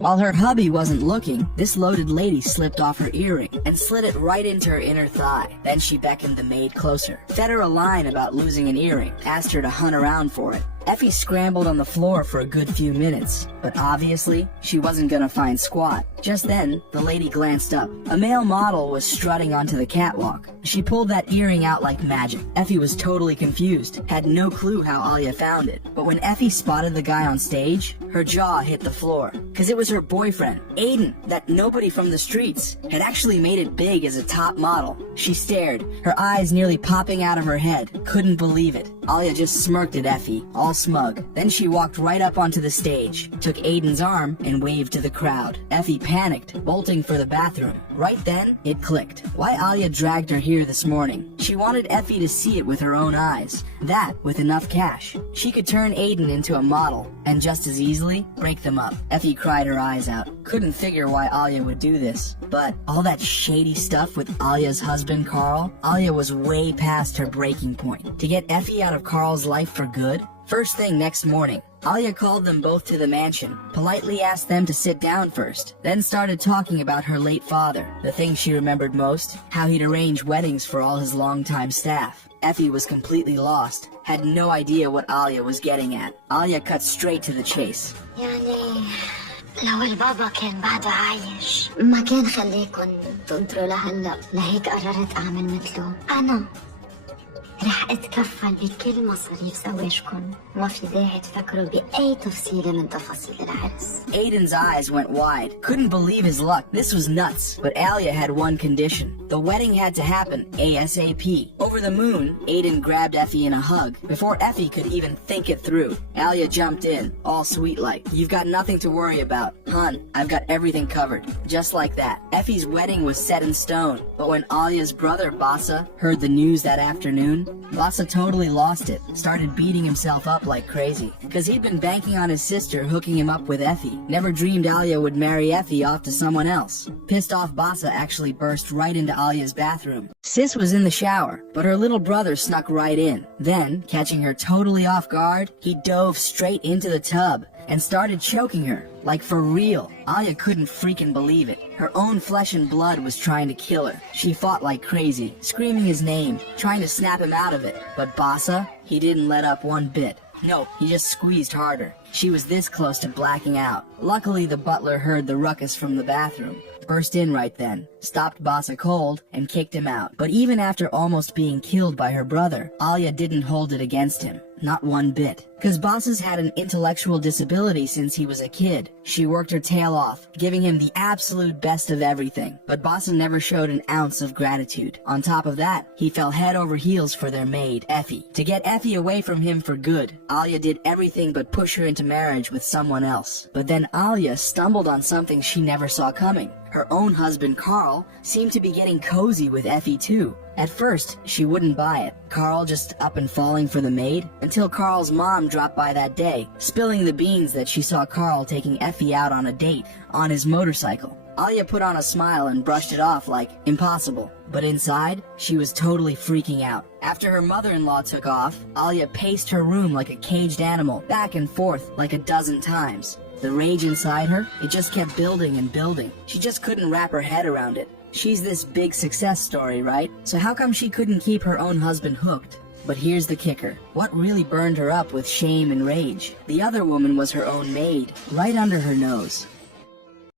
While her hubby wasn't looking, this loaded lady slipped off her earring and slid it right into her inner thigh. Then she beckoned the maid closer, fed her a line about losing an earring, asked her to hunt around for it. Effie scrambled on the floor for a good few minutes, but obviously, she wasn't gonna find squat. Just then, the lady glanced up. A male model was strutting onto the catwalk. She pulled that earring out like magic. Effie was totally confused, had no clue how Alia found it. But when Effie spotted the guy on stage, her jaw hit the floor. Cause it was her boyfriend, Aiden, that nobody from the streets, had actually made it big as a top model. She stared, her eyes nearly popping out of her head. Couldn't believe it. Alia just smirked at Effie, all smug. Then she walked right up onto the stage, took Aiden's arm, and waved to the crowd. Effie panicked, bolting for the bathroom. Right then, it clicked. Why Alia dragged her here this morning. She wanted Effie to see it with her own eyes. That, with enough cash, she could turn Aiden into a model, and just as easily, break them up. Effie cried her eyes out. Couldn't figure why Alia would do this. But all that shady stuff with Alia's husband, Carl, Alia was way past her breaking point. To get Effie out of Carl's life for good? First thing next morning, Alia called them both to the mansion, politely asked them to sit down first, then started talking about her late father. The thing she remembered most, how he'd arrange weddings for all his longtime staff. Effie was completely lost, had no idea what Alia was getting at. Alia cut straight to the chase. يعني لو البابا كان بعده عايش ما كان خليكن تنطروا لهلا، لهيك قررت اعمل مثله. انا رح اتكفل بكل مصاريف زواجكم، وما في داعي تفكروا بأي تفصيلة من تفاصيل العرس. Aiden's eyes went wide. Couldn't believe his luck. This was nuts. But Alia had one condition. The wedding had to happen ASAP. Over the moon, Aiden grabbed Effie in a hug before Effie could even think it through. Alia jumped in, all sweet-like. You've got nothing to worry about. Hun, I've got everything covered. Just like that. Effie's wedding was set in stone. But when Alia's brother, Bassa, heard the news that afternoon, Bassa totally lost it, started beating himself up like crazy. Cause he'd been banking on his sister hooking him up with Effie. Never dreamed Alia would marry Effie off to someone else. Pissed off Bassa actually burst right into Alia's bathroom. Sis was in the shower, but her little brother snuck right in. Then, catching her totally off guard, he dove straight into the tub and started choking her. Like for real. Alia couldn't freaking believe it. Her own flesh and blood was trying to kill her. She fought like crazy, screaming his name, trying to snap him out of it. But Bassa, he didn't let up one bit. No, he just squeezed harder. She was this close to blacking out. Luckily, the butler heard the ruckus from the bathroom, burst in right then, stopped Bassa cold, and kicked him out. But even after almost being killed by her brother, Alia didn't hold it against him. Not one bit. Cause Bassa's had an intellectual disability since he was a kid. She worked her tail off, giving him the absolute best of everything. But Bassa never showed an ounce of gratitude. On top of that, he fell head over heels for their maid, Effie. To get Effie away from him for good, Alia did everything but push her into marriage with someone else. But then Alia stumbled on something she never saw coming. Her own husband, Carl, seemed to be getting cozy with Effie too. At first, she wouldn't buy it. Carl just up and falling for the maid, until Carl's mom dropped by that day, spilling the beans that she saw Carl taking Effie out on a date, on his motorcycle. Alia put on a smile and brushed it off like impossible. But inside, she was totally freaking out. After her mother-in-law took off, Alia paced her room like a caged animal, back and forth like a dozen times. The rage inside her, it just kept building and building. She just couldn't wrap her head around it. She's this big success story, right? So how come she couldn't keep her own husband hooked? But here's the kicker. What really burned her up with shame and rage? The other woman was her own maid, right under her nose.